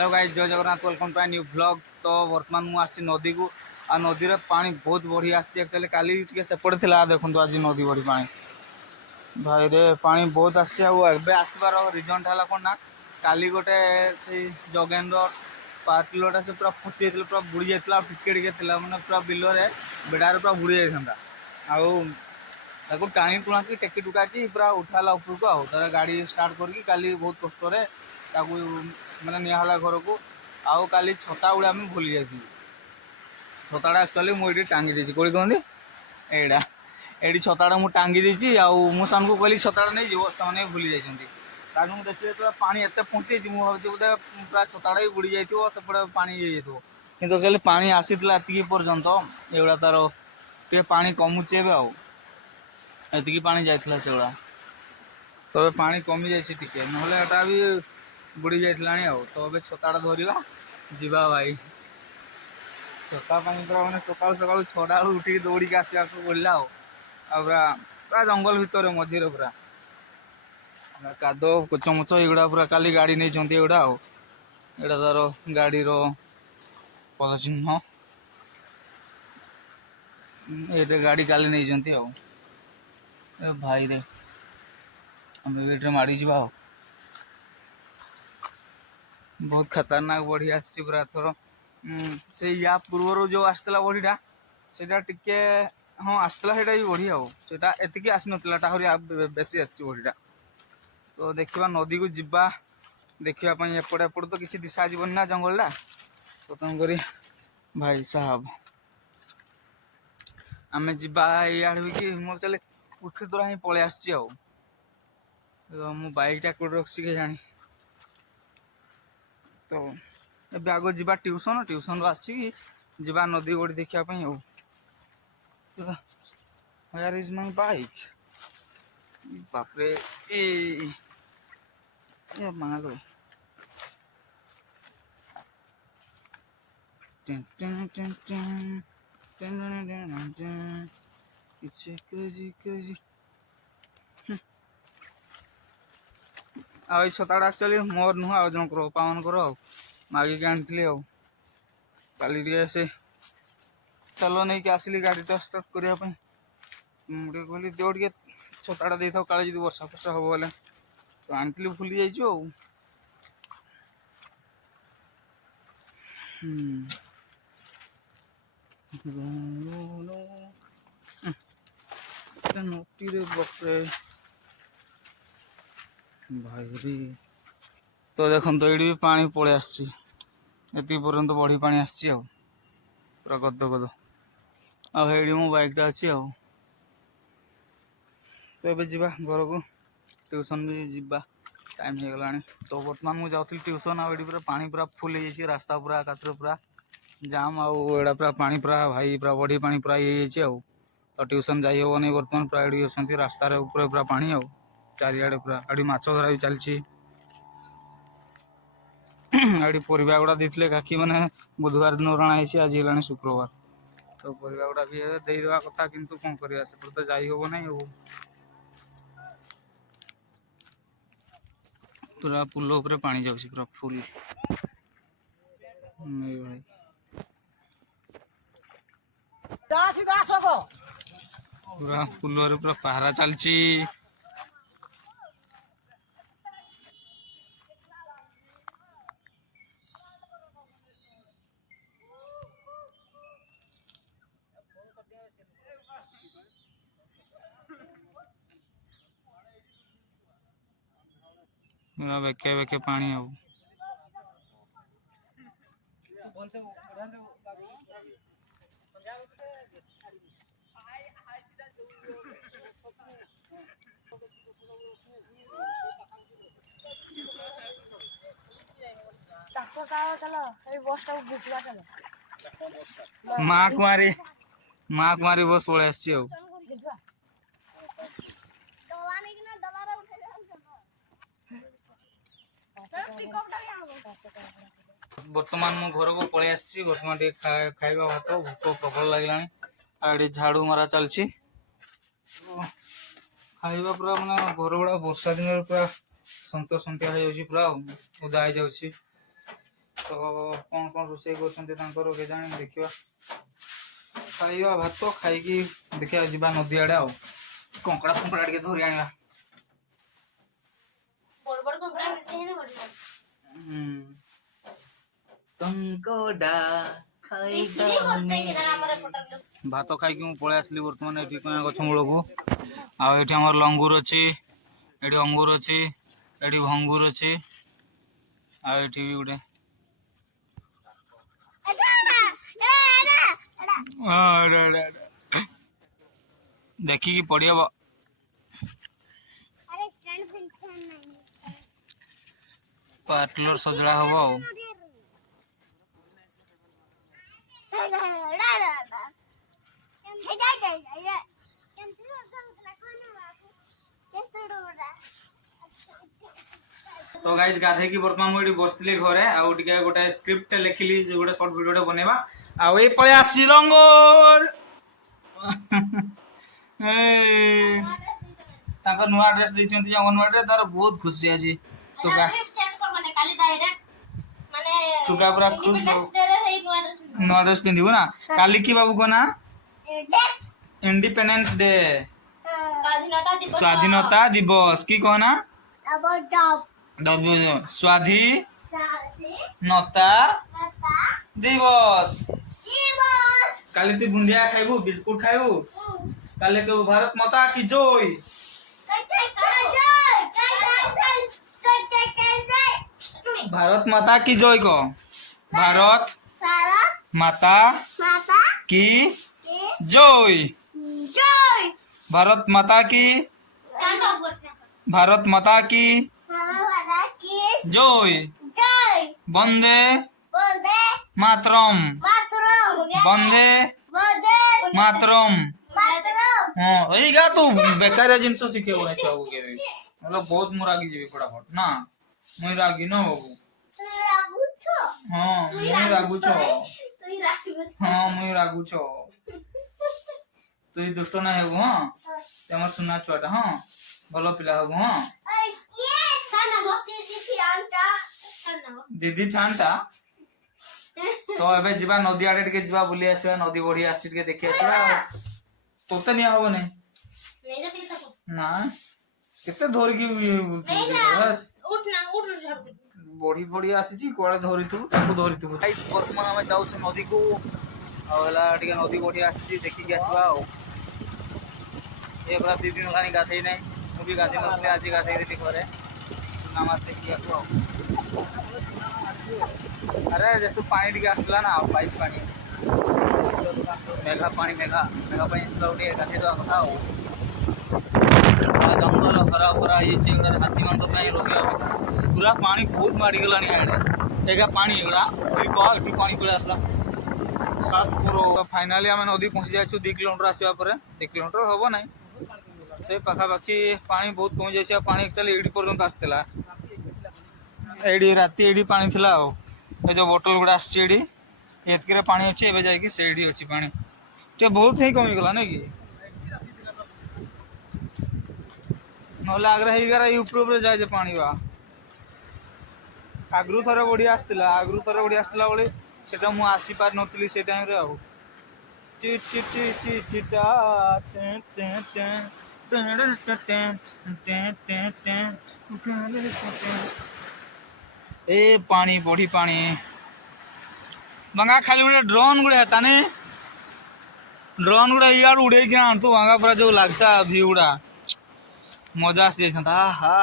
Hello guys, जय Jagannath, welcome to new blog. तो वर्तमान मु आसी नदी को आ नदी रे पानी बहुत बढ़िया आसी। एक्चुअली काली टिके सेपटे थिला, देखंतु आज नदी बड़ी पानी भाई रे पानी बहुत आसी। आ आसबार रिजन टा कोन ना, काली गोटे से जगेंद्र पार्टिलोटा से पूरा फसी जाइतिला, पूरा बुड़ी जाइतिला, टिके टिके थिला माने पूरा बिलो रे बेडारे पूरा बुड़ी जाइथंदा। आउ ताको टाणी टुणा की टेकी टुका की पूरा उठाला ऊपर को। आउ तार गाड़ी स्टार्ट करके काली बहुत कष्ट रे ताकू माने निहाला घर को। आउ काली छता गुड़ा आम भूली जाइए। छताटा एक्चुअली मुझे टांगी देती कौन कहते एटा ये छताटा मुझे टांगी देती। आसान को कहली छताटा नहीं जीव से भूली जाती। ताकि देखिए पूरा पानी एत पहुँची मुझे बोधे पूरा छताटा भी बुड़ी जाइए सेपटे पानी ये कि एक्चुअली पानी आसीला एति पर्यंत एगुड़ा तार टे पानी कमुचे एति पानी जाइला से तो पानी कमी जाए ना भी बुड़ी जाइलानी। तो अब छताटा धरवा जीवा भाई। छता पूरा मैंने सकाल सकाल 6टा बेलू उठिक दौड़ी आसवा पड़ा। पूरा पूरा जंगल भितर मझे पूरा काद कोचमच युड़ा पूरा काली गाड़ी नहीं युड़ा एटा तार गाड़ी पद चिन्ह ये गाड़ी काली नहीं भाई रे आम माड़ी जा। बहुत खतरनाक बढ़ी आसी पूरा थर से या पूर्वर जो आसला बढ़ीटा से टिके हाँ आसला से भी बढ़ी आटा एतिकी आसी नाला बेसी आसी बढ़ीटा। तो देखा नदी को जीवा देखापी एपट एपट तो किसी दिशा जीवन ना जंगलटा। तो तेणुक भाई साहब आम जा कि मोर चले उठी द्वारा ही पलि आसी। मो बाइकटा कौट रखी के जानी। तो ए आग जा ट्यूशन ट्यूशन आसिक जा नदी गोड़ी देखापी। Where is my bike? बापरे ए मांगा गए छताटा एक्चुअली मोर नुह आ जन पावन कर मागिक आनी काली से चलो नहीं कि आसली गाड़ी तो स्टार्ट करने मुझे कहली देव टे छताटा दे था काले जो वर्षा फर्षा हम बोले तो आनी भूली जाइए। नटी बपरे भाई तो देखो तो ये भी पानी पलि आसी पर्यंत बढ़ी पानी आसी पूरा गद गद आई मो बाइकटा अच्छी। तो ये जा घर को ट्यूशन भी जा टाइम हो गला। तो बर्तमान मुझे जाऊँ ट्यूशन आड़ी पूरा पानी पूरा फुल हो जाए रास्ता पूरा एकाथरे पूरा जाम आड़ा पूरा पानी पूरा भाई पूरा बढ़ी पानी पूरा ये तो ट्यूशन जाई हे नहीं बर्तमान पूरा ये अच्छा रास्ता पूरा पानी चारिआडे पूरा आड़ी माछ धरा भी चलती। आड़ी परिवा गुड़ा देते काकी मैंने बुधवार दिन अणा आज है शुक्रवार। तो परिवा गुड़ा भी देवा कथा किंतु कौन करवा से तो जाई हे नहीं पूरा पुल उपर पानी जाऊँ पूरा फुल भाई पूरा पुल पूरा पहरा चलची। बेके बेके पानी माँ कुमारी बस पड़े आसी। बर्तमान मो घर को पलि आसी। बर्तमान खाइबा भात भूक प्रबल लगे झाड़ू मरा चलची खाइबा पूरा माने घर गुड़ा वर्षा दिन पूरा सत सन्तिया हो पूरा उदा हो जाऊँगी। तो कौन कौन रोषे कर देखा खाइबा भात खाई देखा जा नदी आड़े आ कंकड़ा फंकड़ा टे धरी आना कंकड़ा भात खाई पलि आसली बर्तमान ये गछ मूल को आठ लंगूर अच्छी ये अंगूर अच्छी ये भंगूर अच्छी आठी भी गोटे देखिकी पड़िया पार्टनर सजड़ा हम तो गाइस गाधे की वर्तमान मुझे बसली घरे आउ टिके गोटे स्क्रिप्ट लिखिली गोटे शॉर्ट वीडियो बनेबा आउ ए पळे आसी रंगोर ताकर नुआ ड्रेस दैछंती अंगनवाड़ी रे तार बहुत खुशी आजी टुका चेंज कर माने काली डायरेक्ट माने टुका पूरा खुश नुआ ड्रेस पिंदिबो ना काली की बाबू को ना इंडिपेंडेंस डे स्वाधीनता दिवस की कहना स्वाधीनता दिवस काली तू बुंदिया खाइबू बिस्कुट खाइबू काली कहू भारत माता की जय भारत माता की जय को भारत माता की जय भारत माता की जय वंदे मातरम वंदे मातरम हाँ यही गा तू बेकार जिनस शिखे छुआ को मतलब बहुत मु रागी जी फटाफट ना मुई रागी न बाबू हाँ मुई रागुछ हाँ मुई रागुछ तु दुष्ट ना हेबू हाँ तुम सुना छुआटा हाँ भल पिला हेबू हाँ दीदी फैनटा तो एबे जीवा नदी आड़े टिके जीवा बुली आसीबा नदी बढ़ी आसी टिके देखि आसीबा तोते निया होबो नै ना केते धोर की बस उठ ना उठ झाड़ बड़ी बड़ी आसी छी कोळे धोरी तू ताको धोरी तू गाइस वर्तमान हम जाउ छ नदी को आला टिके नदी बढ़ी आसी देखि के आसीबा ए बरा 2 दिन लानी गाथै नै मु भी गाथै नथले आज गाथै रे घरे नामार देखि आको अरे जैसे पानी टिके आसला ना पाइप पानी मेघा पानी मेघा मेघा पानी उठे गाधे देवा कथा हो जंगल हरा भरा ये हाथी मान रोके पूरा पानी बहुत माड़ी गलानी है एगा पानी एगड़ा ये पानी पड़े आसला 7 करो फाइनाली आम नदी पहुँची जाइछु 2 किलोमीटर आसवा पर 2 किलोमीटर हम ना से पाखापाखि पानी बहुत कमी जाए पानी एक्चुअली एडी पर्यंत आसला एडी राति एडी पानी थिला ए जो बोतल गुड़ा आसी एतके पानी अच्छी एवं जाकि सेठी अच्छी पानी टे बहुत ही कमी गला नहीं कि नहले आग्रह हो यूपर जाए पानी बा आगु थर बढ़ी आसला आगु थर बढ़ी आसला बेले से मुझे आसी पार नी से टाइम रे आउ ए पानी बढ़ी पानी बंगा खाली गोटे ड्रोन गुड़े ताने ड्रोन गुड़ा यार उड़े कि तू बंगा पूरा जो लगता व्यू गुड़ा मजा आसी जाता हा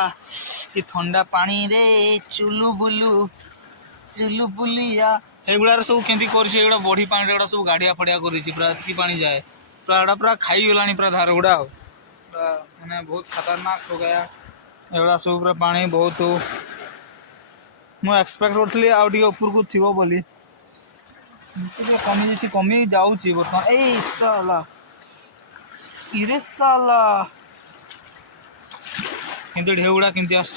कि ठंडा पानी रे चुलु बुलिया एगुड़ा सब केंती कर बढ़ी पानी गुड़ा सब गाड़िया फड़िया कर पानी जाए पूरा पूरा खाई गलानी पूरा धार गुड़ा मैंने बहुत खतरनाक हो गया एगुड़ा सब पूरा पानी बहुत मुझे एक्सपेक्ट करी आउ ऊपर को थी बोली कमी जाए कमी जाऊँगी बर्तमान ए साला इरे साला किंतु ढेउड़ा केमती आस